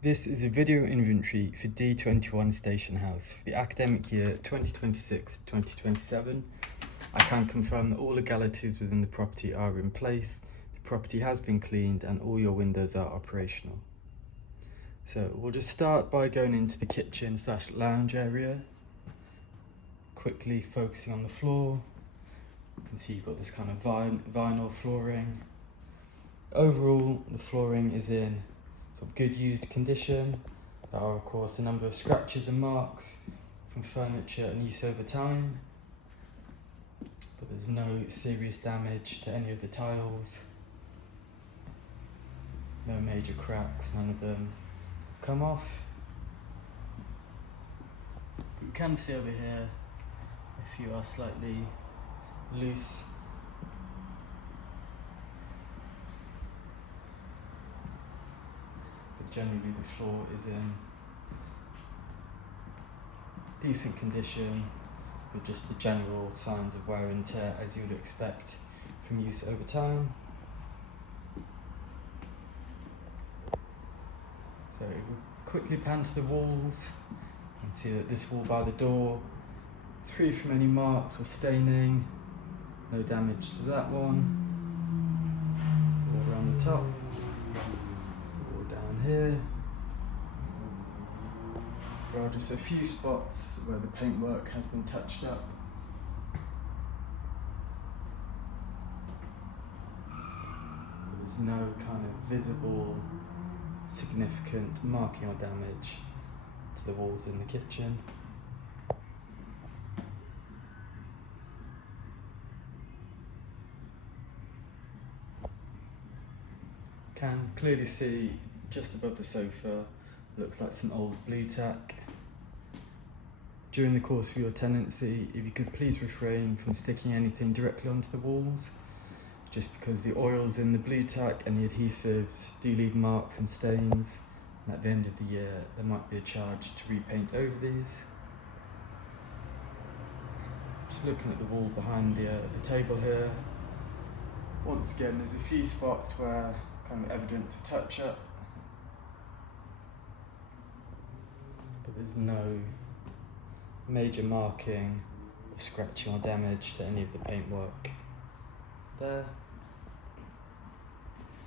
This is a video inventory for D21 Station House for the academic year 2026-2027. I can confirm that all legalities within the property are in place, the property has been cleaned and all your windows are operational. So we'll just start by going into the kitchen/lounge area, quickly focusing on the floor. You can see you've got this kind of vinyl flooring. Overall, the flooring is in sort of good used condition. There are of course a number of scratches and marks from furniture and use over time, but there's no serious damage to any of the tiles. No major cracks, none of them have come off. But you can see over here a few are slightly loose. But generally the floor is in decent condition, with just the general signs of wear and tear as you would expect from use over time. So if we quickly pan to the walls, you can see that this wall by the door is free from any marks or staining, no damage to that one. All around the top, all down here. There are just a few spots where the paintwork has been touched up. But there's no kind of visible, significant marking or damage to the walls in the kitchen. Can clearly see just above the sofa looks like some old blue tack. During the course of your tenancy, if you could please refrain from sticking anything directly onto the walls, just because the oils in the blue tack and the adhesives do leave marks and stains, and at the end of the year there might be a charge to repaint over these. Just looking at the wall behind the table here, once again there's a few spots where kind of evidence of touch up, but there's no major marking of scratching or damage to any of the paintwork there.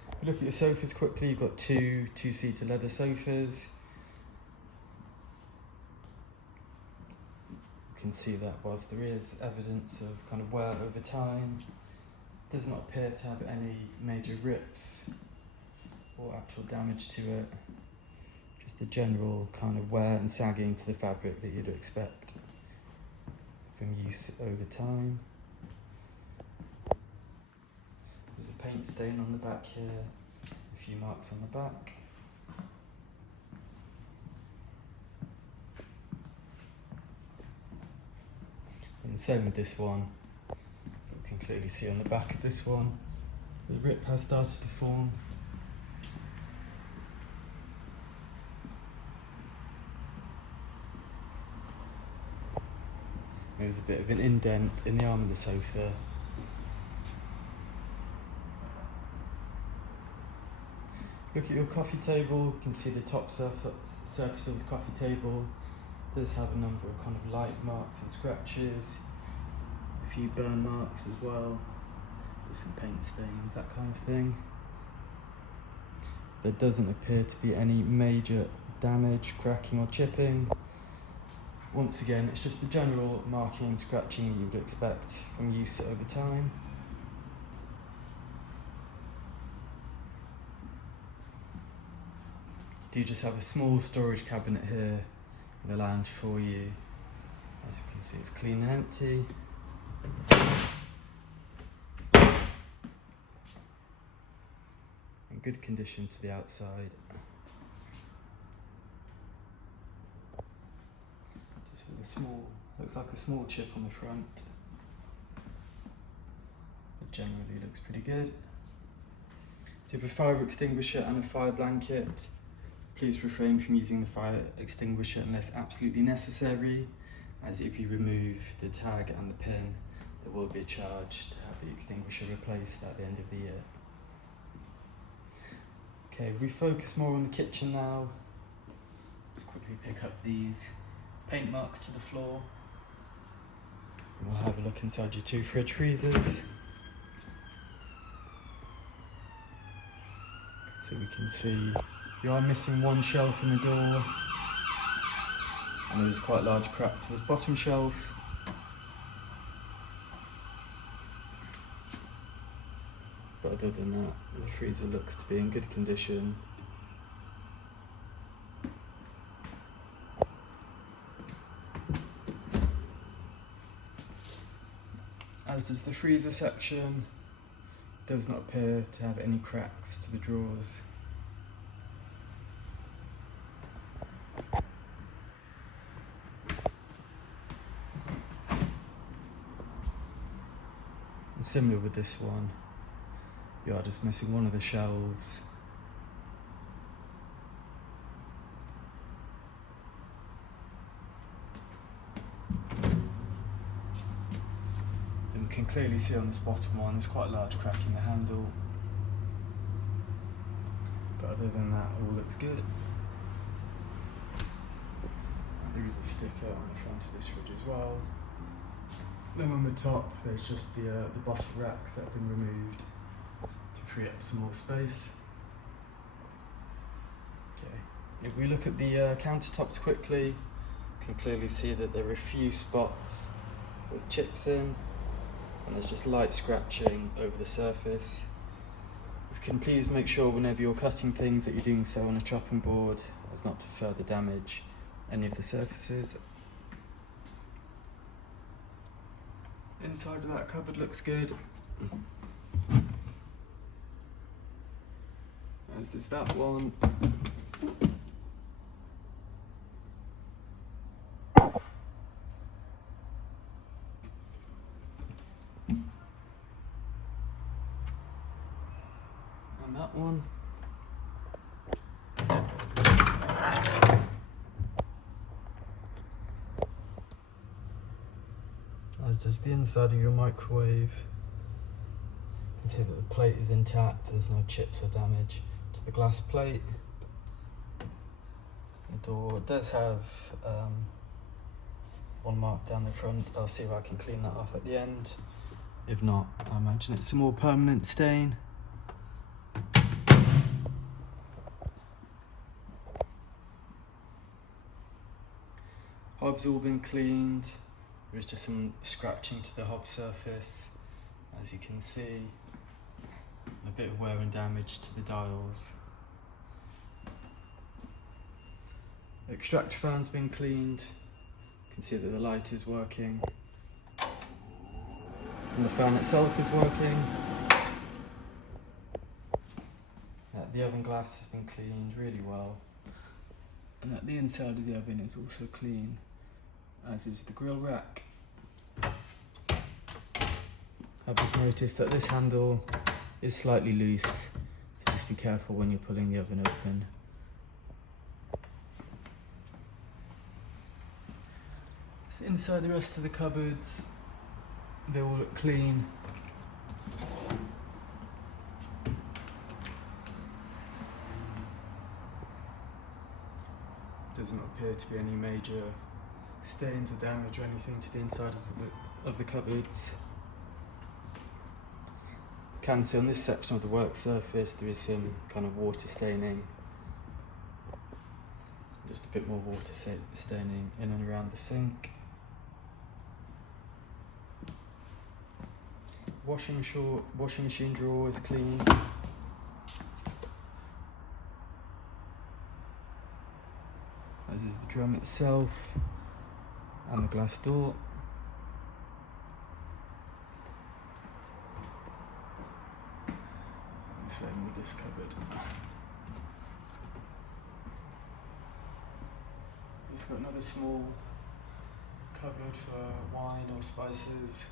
If you look at your sofas quickly, you've got two two-seater leather sofas. You can see that whilst there is evidence of kind of wear over time, it does not appear to have any major rips or actual damage to it. Just the general kind of wear and sagging to the fabric that you'd expect from use over time. There's a paint stain on the back here, a few marks on the back. And the same with this one. You can clearly see on the back of this one, the rip has started to form. There's a bit of an indent in the arm of the sofa. Look at your coffee table, you can see the top surface of the coffee table does have a number of kind of light marks and scratches, a few burn marks as well, with some paint stains, that kind of thing. There doesn't appear to be any major damage, cracking or chipping. Once again, it's just the general marking and scratching you would expect from use over time. Do you just have a small storage cabinet here in the lounge for you. As you can see, it's clean and empty. In good condition to the outside. Just with a small, looks like a small chip on the front. It generally looks pretty good. Do you have a fire extinguisher and a fire blanket? Please refrain from using the fire extinguisher unless absolutely necessary, as if you remove the tag and the pin, there will be a charge to have the extinguisher replaced at the end of the year. Okay, we focus more on the kitchen now. quickly pick up these paint marks to the floor. We'll have a look inside your 2 fridge freezers. So we can see you are missing 1 shelf in the door, and there's quite a large crack to this bottom shelf. But other than that, the freezer looks to be in good condition. As does the freezer section. Does not appear to have any cracks to the drawers. And similar with this one, you are just missing 1 of the shelves. And you can clearly see on this bottom one, there's quite a large crack in the handle. But other than that, all looks good. And there is a sticker on the front of this fridge as well. Then on the top, there's just the bottle racks that have been removed to free up some more space. Okay. If we look at the countertops quickly, you can clearly see that there are a few spots with chips in, and there's just light scratching over the surface. If you can please make sure whenever you're cutting things that you're doing so on a chopping board as not to further damage any of the surfaces. Inside of that cupboard looks good, as does that one. And that one. As does the inside of your microwave. You can see that the plate is intact, there's no chips or damage to the glass plate. The door does have 1 mark down the front. I'll see if I can clean that off at the end. If not, I imagine it's a more permanent stain. Hob's all been cleaned. There's just some scratching to the hob surface, as you can see, and a bit of wear and damage to the dials. The extractor fan's been cleaned. You can see that the light is working, and the fan itself is working. The oven glass has been cleaned really well, and the inside of the oven is also clean, as is the grill rack. I've just noticed that this handle is slightly loose, so just be careful when you're pulling the oven open. So inside the rest of the cupboards, they all look clean. Doesn't appear to be any major stains or damage or anything to the insides of the cupboards. You can see on this section of the work surface there is some kind of water staining. Just a bit more water staining in and around the sink. Washing machine drawer is clean. As is the drum itself and the glass door. Same with this cupboard. Just got another small cupboard for wine or spices.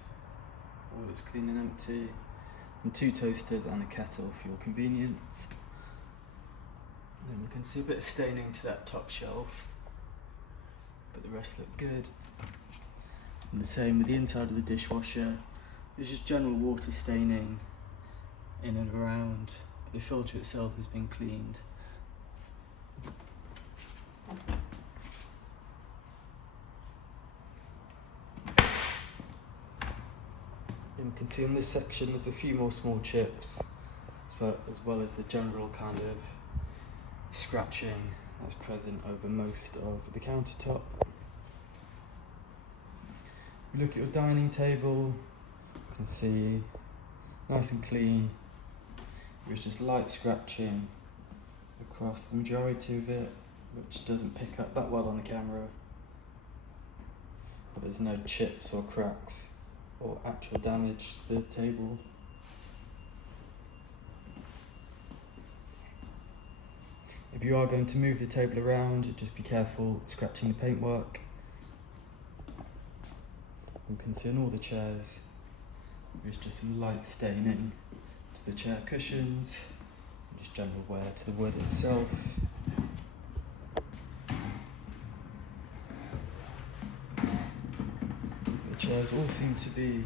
All looks clean and empty. And 2 toasters and a kettle for your convenience. And then we can see a bit of staining to that top shelf, but the rest look good. And the same with the inside of the dishwasher. There's just general water staining in and around, but the filter itself has been cleaned. you can see on this section there's a few more small chips, as well as the general kind of scratching that's present over most of the countertop. If you look at your dining table, you can see nice and clean. There's just light scratching across the majority of it, which doesn't pick up that well on the camera. But there's no chips or cracks or actual damage to the table. If you are going to move the table around, just be careful scratching the paintwork. You can see on all the chairs, there's just some light staining to the chair cushions, and just general wear to the wood itself. The chairs all seem to be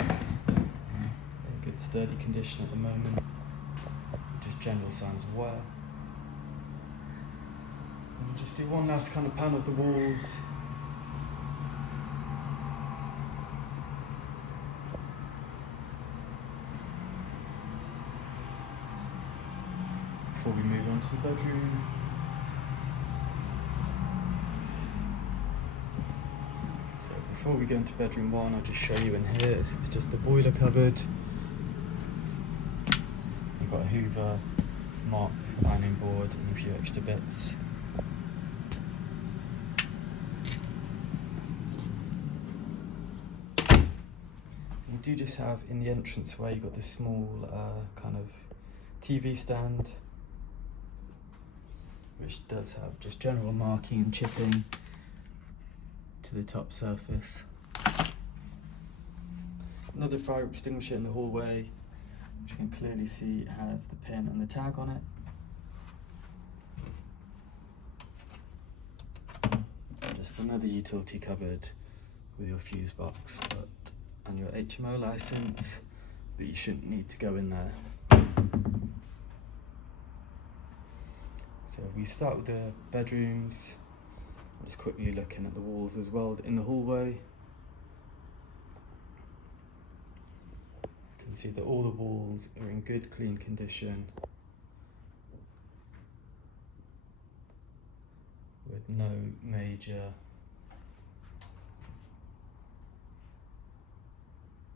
in good sturdy condition at the moment, just general signs of wear. And we'll just do one last kind of pan of the walls. Before we move on to the bedroom. So before we go into bedroom 1, I'll just show you in here. It's just the boiler cupboard. You've got a Hoover, mop, ironing board and a few extra bits. You do just have in the entranceway, you've got this small kind of TV stand, which does have just general marking and chipping to the top surface. Another fire extinguisher in the hallway, which you can clearly see has the pin and the tag on it. Just another utility cupboard with your fuse box and your HMO license, but you shouldn't need to go in there. So we start with the bedrooms. Just quickly looking at the walls as well in the hallway. You can see that all the walls are in good, clean condition, with no major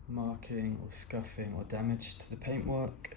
marking or scuffing or damage to the paintwork.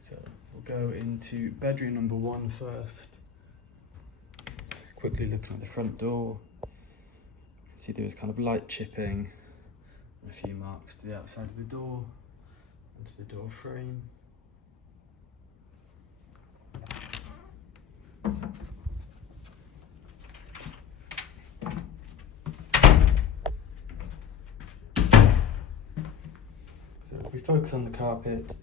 So we'll go into bedroom number 1 first. Quickly looking at the front door, see there is kind of light chipping and a few marks to the outside of the door and to the door frame. So if we focus on the carpet,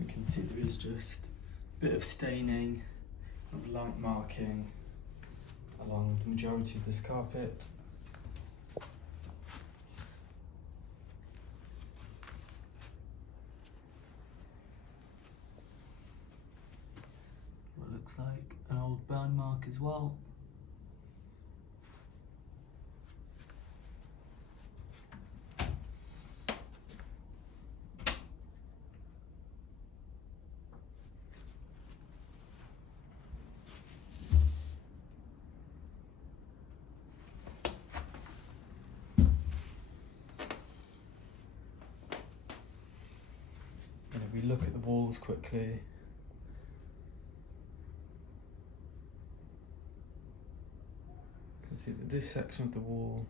we can see there is just a bit of staining and light marking along the majority of this carpet. What looks like an old burn mark as well. And if we look at the walls quickly, you can see that this section of the wall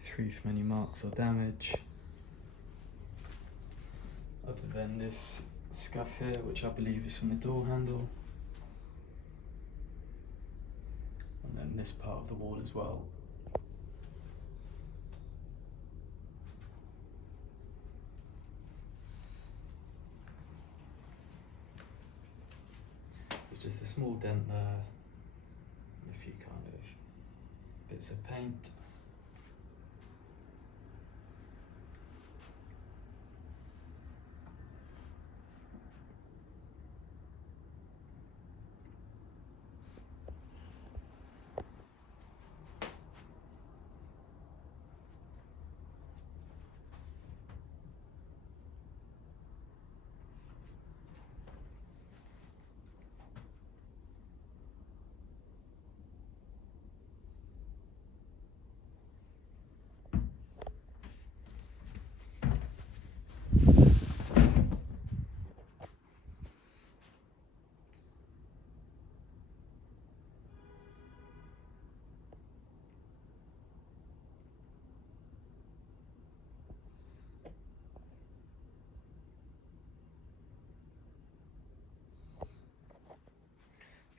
is free from any marks or damage, other than this scuff here, which I believe is from the door handle, and then this part of the wall as well. just a small dent there, and a few kind of bits of paint.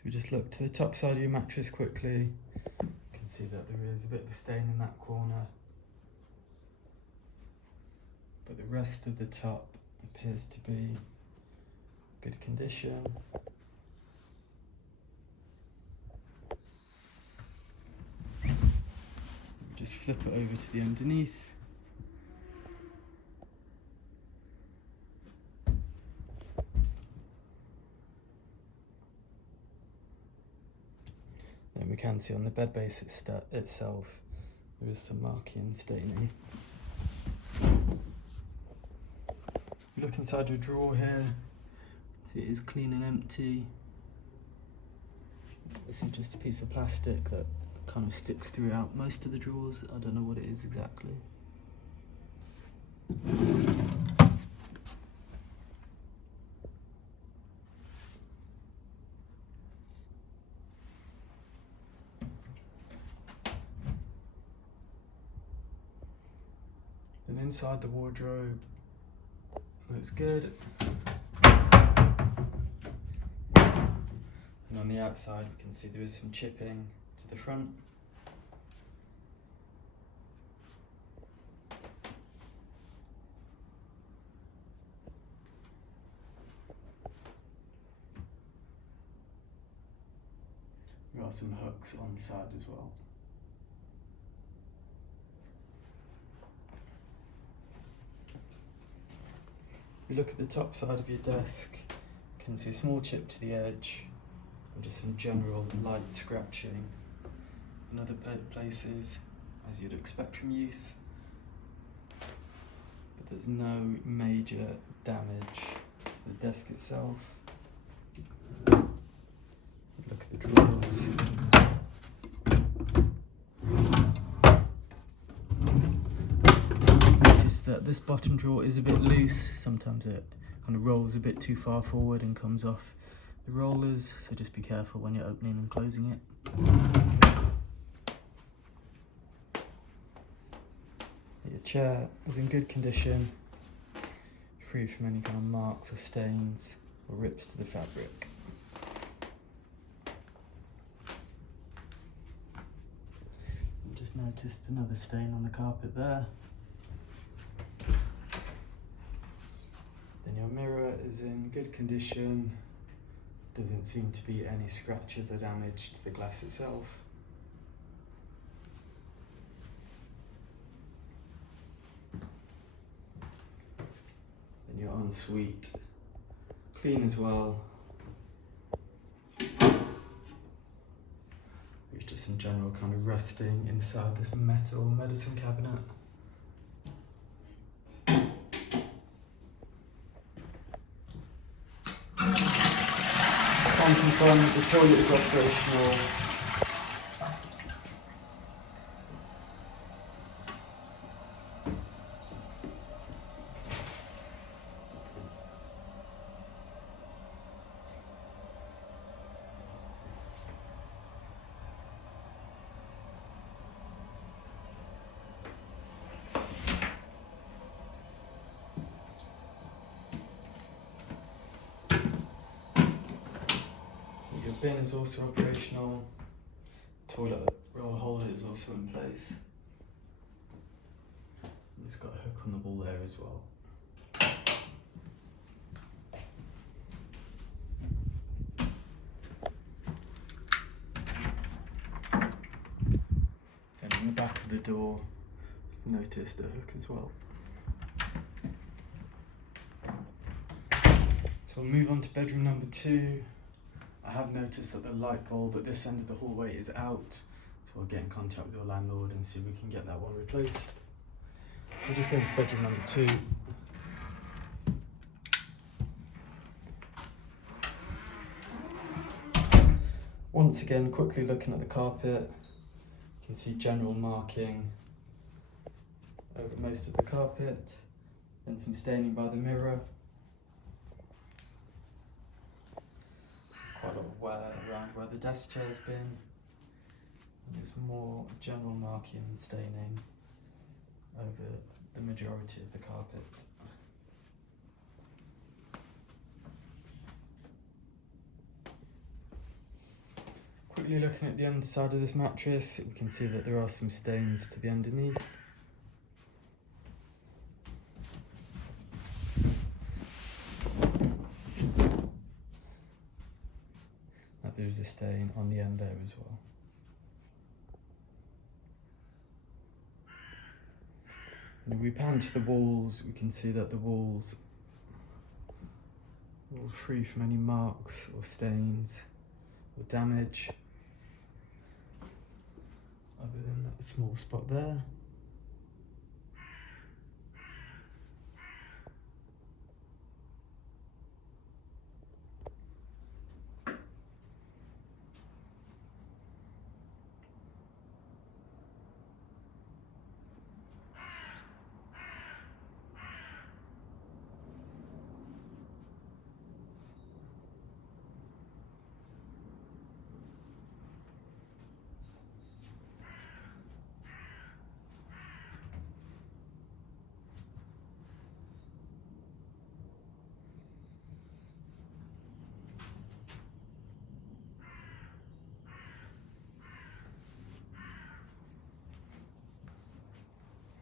We just look to the top side of your mattress quickly. You can see that there is a bit of a stain in that corner, but the rest of the top appears to be good condition. Just flip it over to the underneath. Then we can see on the bed base itself there is some marking and staining. We look inside your drawer here, see it is clean and empty. This is just a piece of plastic that kind of sticks throughout most of the drawers. I don't know what it is exactly. Then inside the wardrobe, looks good. And on the outside, we can see there is some chipping to the front. There are some hooks on the side as well. If you look at the top side of your desk, you can see a small chip to the edge, and just some general light scratching in other places, as you'd expect from use. But there's no major damage to the desk itself. Look at the drawers. Notice that this bottom drawer is a bit loose. Sometimes it kind of rolls a bit too far forward and comes off the rollers, so just be careful when you're opening and closing it. Your chair is in good condition, free from any kind of marks or stains or rips to the fabric. Just noticed another stain on the carpet there. Then your mirror is in good condition. Doesn't seem to be any scratches or damage to the glass itself. Then your ensuite, clean as well. There's just some general kind of rusting inside this metal medicine cabinet. I can confirm that the toilet is operational. Your bin is also operational. Toilet roll holder is also in place. It's got a hook on the wall there as well. door. Just noticed a hook as well. So we'll move on to bedroom number 2. I have noticed that the light bulb at this end of the hallway is out, so I'll get in contact with your landlord and see if we can get that one replaced. We'll just go into bedroom number 2. Once again, quickly looking at the carpet, you can see general marking over most of the carpet, then some staining by the mirror. Quite a lot of wear around where the desk chair's been. And there's more general marking and staining over the majority of the carpet. Quickly looking at the underside of this mattress, we can see that there are some stains to the underneath. There's a stain on the end there as well. And if we pan to the walls, we can see that the walls are all free from any marks or stains or damage, other than that small spot there.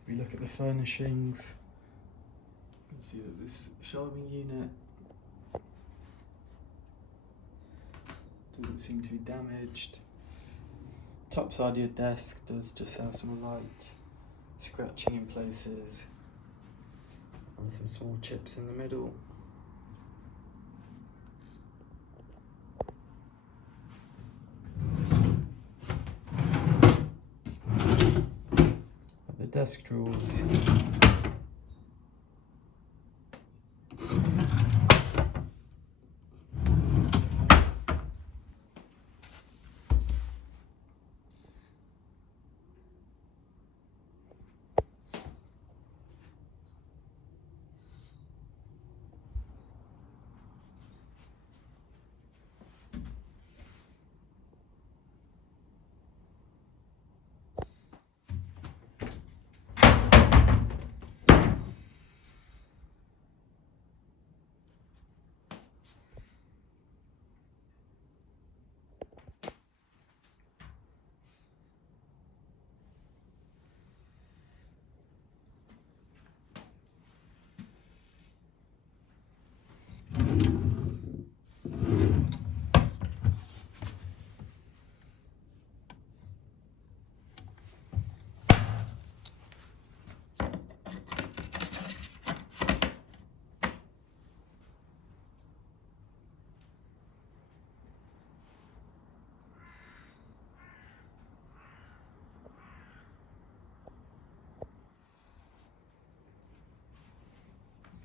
If we look at the furnishings, you can see that this shelving unit doesn't seem to be damaged. Top side of your desk does just have some light scratching in places and some small chips in the middle. At the desk drawers,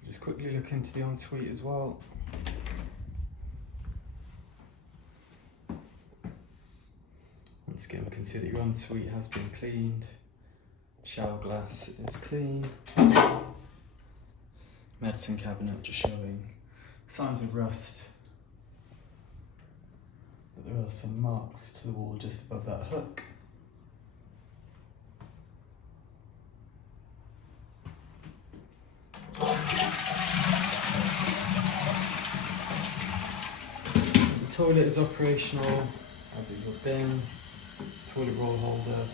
just quickly look into the ensuite as well. Once again, we can see that your ensuite has been cleaned. Shower glass is clean. Medicine cabinet just showing signs of rust. But there are some marks to the wall just above that hook. The toilet is operational, as is your bin, toilet roll holder.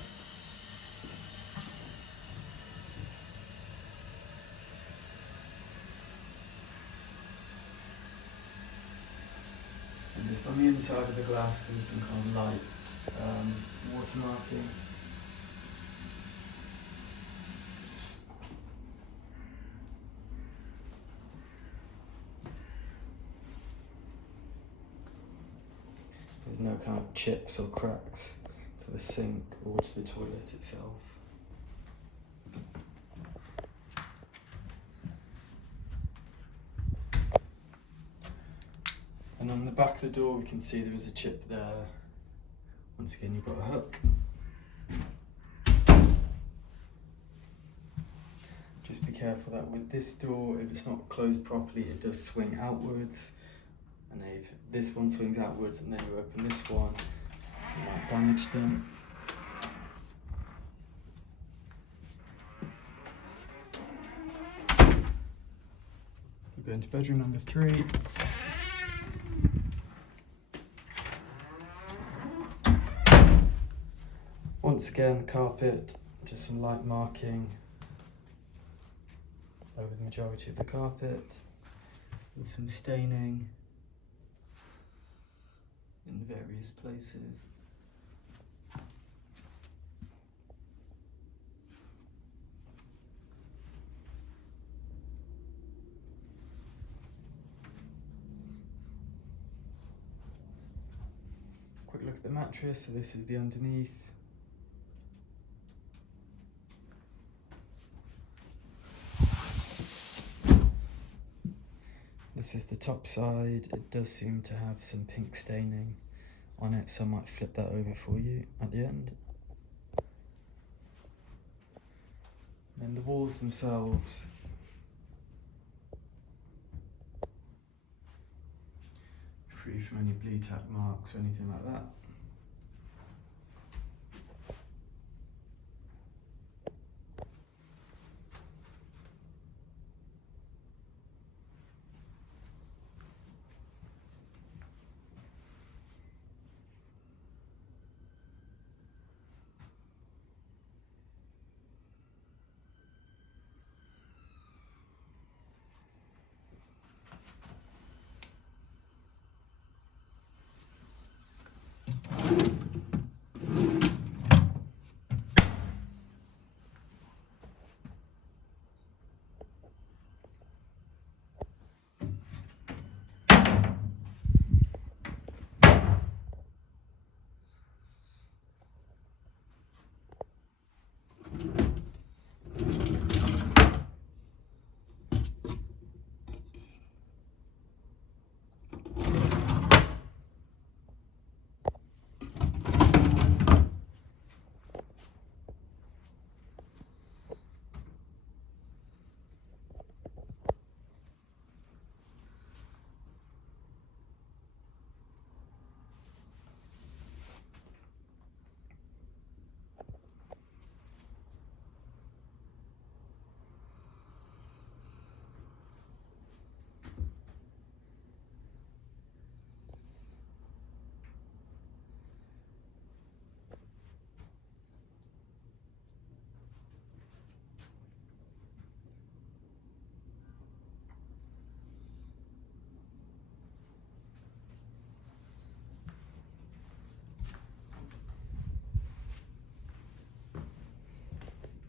And just on the inside of the glass, there's some kind of light water marking. There's no kind of chips or cracks to the sink or to the toilet itself. And on the back of the door we can see there is a chip there. Once again, you've got a hook. Just be careful that with this door, if it's not closed properly, it does swing outwards. And if this one swings outwards and then you open this one, you might damage them. We'll go into bedroom number 3. Once again, carpet, just some light marking over the majority of the carpet, with some staining in various places. Quick look at the mattress, so this is the underneath. This is the top side. It does seem to have some pink staining on it, so I might flip that over for you at the end. And then the walls themselves, free from any bleed tack marks or anything like that.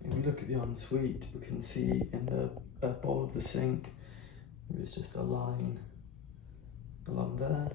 If we look at the ensuite, we can see in the bowl of the sink, there's just a line along there.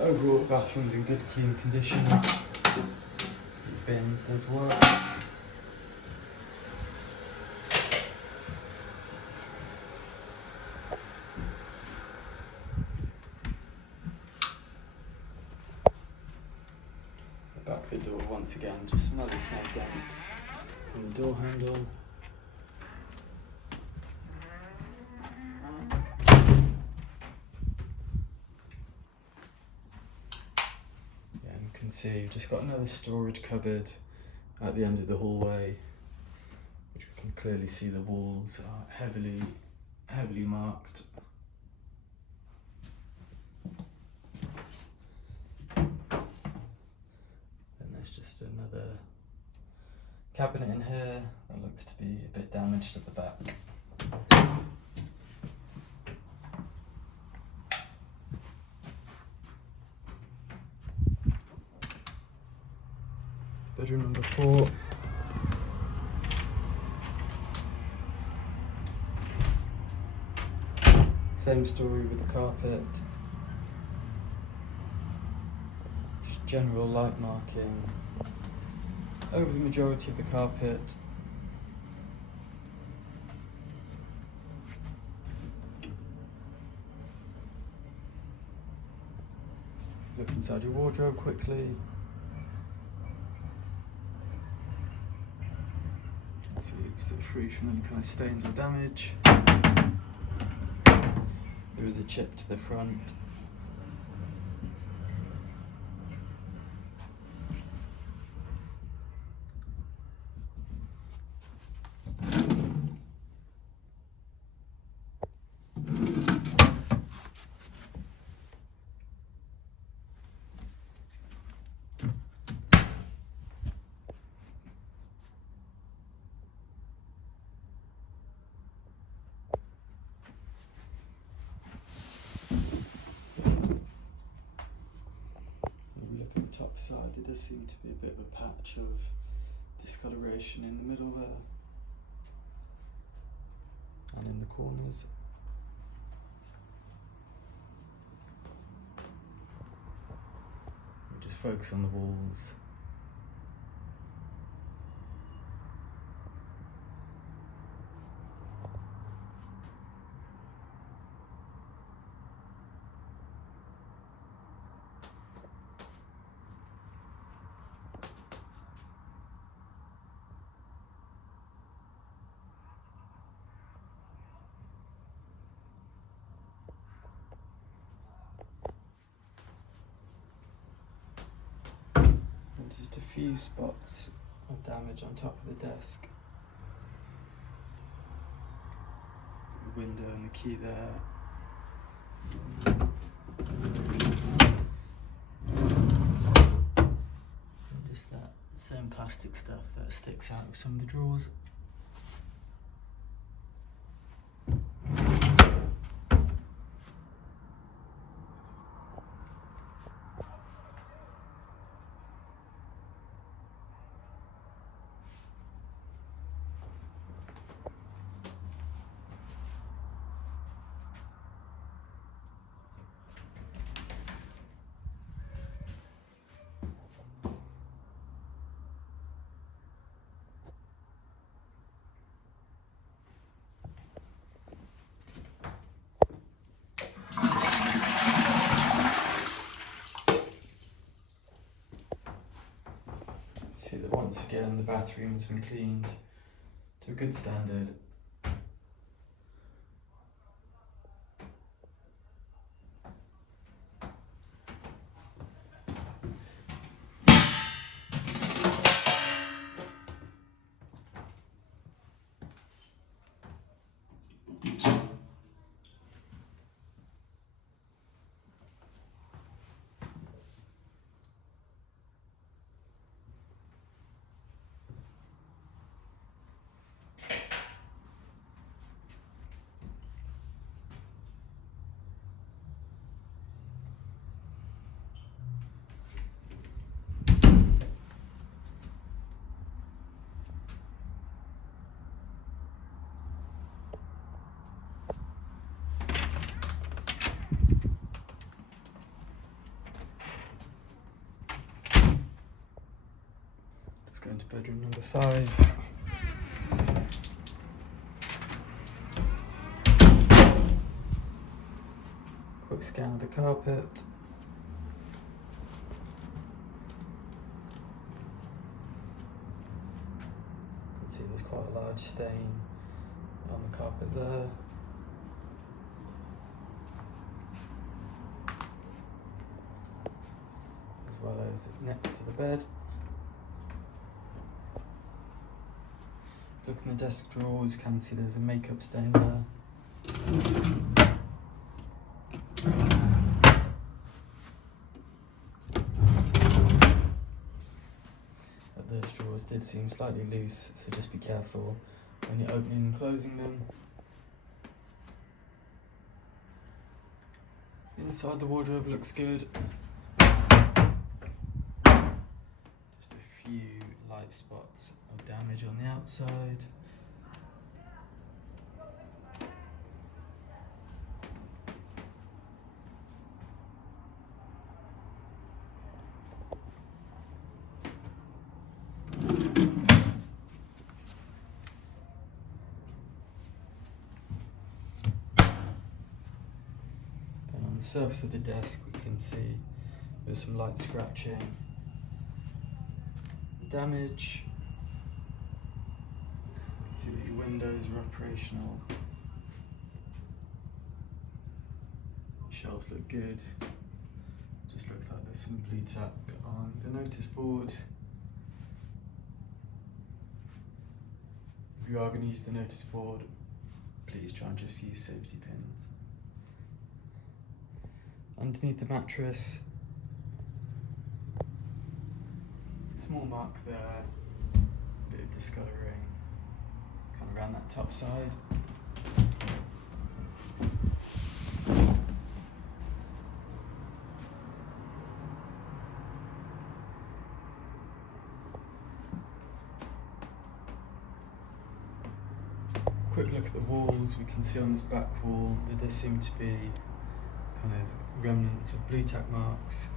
Overall, the bathroom's in good clean condition. The bin does work. The back of the door, once again, just another small dent on the door handle. You can see you've just got another storage cupboard at the end of the hallway, which we can clearly see the walls are heavily marked. Just another cabinet in here that looks to be a bit damaged at the back. Bedroom number 4. Same story with the carpet. Just general light marking over the majority of the carpet. Look inside your wardrobe quickly. You can see it's free from any kind of stains or damage. There is a chip to the front. Top side, there does seem to be a bit of a patch of discoloration in the middle there and in the corners. We'll just focus on the walls. Just a few spots of damage on top of the desk. The window and the key there. And just that same plastic stuff that sticks out of some of the drawers. See that once again the bathroom's been cleaned to a good standard. Let's go into bedroom number 5. Quick scan of the carpet. You can see there's quite a large stain on the carpet there. As well as next to the bed. Look in the desk drawers, you can see there's a makeup stain there. seem slightly loose, so just be careful when you're opening and closing them. Inside the wardrobe looks good. Just a few light spots of damage on the outside. On the surface of the desk we can see there's some light scratching, damage. You can see that your windows are operational. Shelves look good. Just looks like there's some blue tack on the notice board. If you are going to use the notice board, please try and just use safety pins. Underneath the mattress, small mark there, bit of discolouring, kind of around that top side. Quick look at the walls. We can see on this back wall there does seem to be kind of remnants of blue tack marks.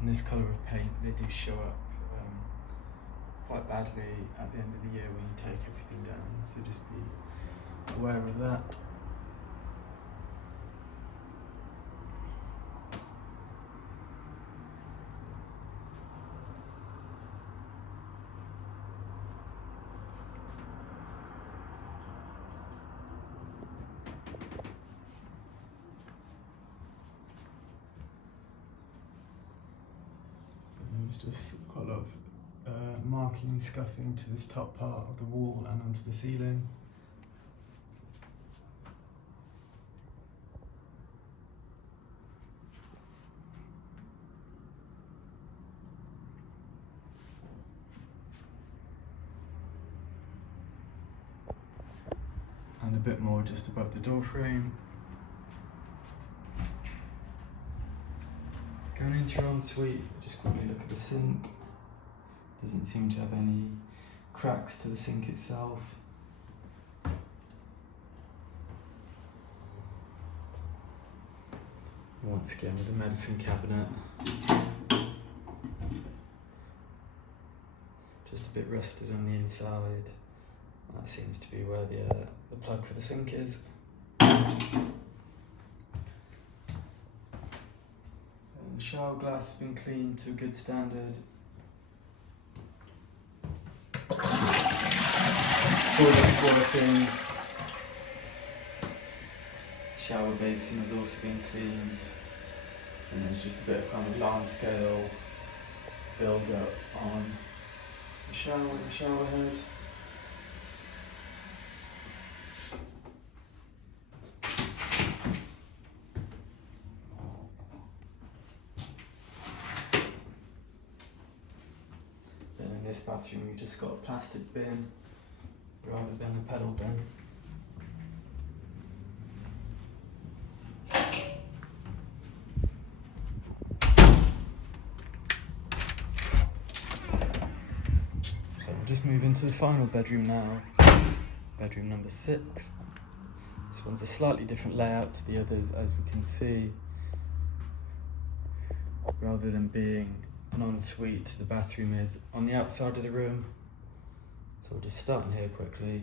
And this colour of paint, they do show up quite badly at the end of the year when you take everything down, so just be aware of that. There's just quite a lot of marking and scuffing to this top part of the wall and onto the ceiling. And a bit more just above the door frame. Going into your ensuite, just quickly look at the sink. Doesn't seem to have any cracks to the sink itself. Once again with the medicine cabinet. Just a bit rusted on the inside. That seems to be where the plug for the sink is. The shower glass has been cleaned to a good standard. Toilet's working. Shower basin has also been cleaned. And there's just a bit of kind of alarm scale build up on the shower head. In this bathroom we've just got a plastic bin rather than a pedal bin. So we'll just move into the final bedroom now, bedroom number 6. This one's a slightly different layout to the others, as we can see. Rather than being an ensuite, the bathroom is on the outside of the room. So we'll just start in here quickly.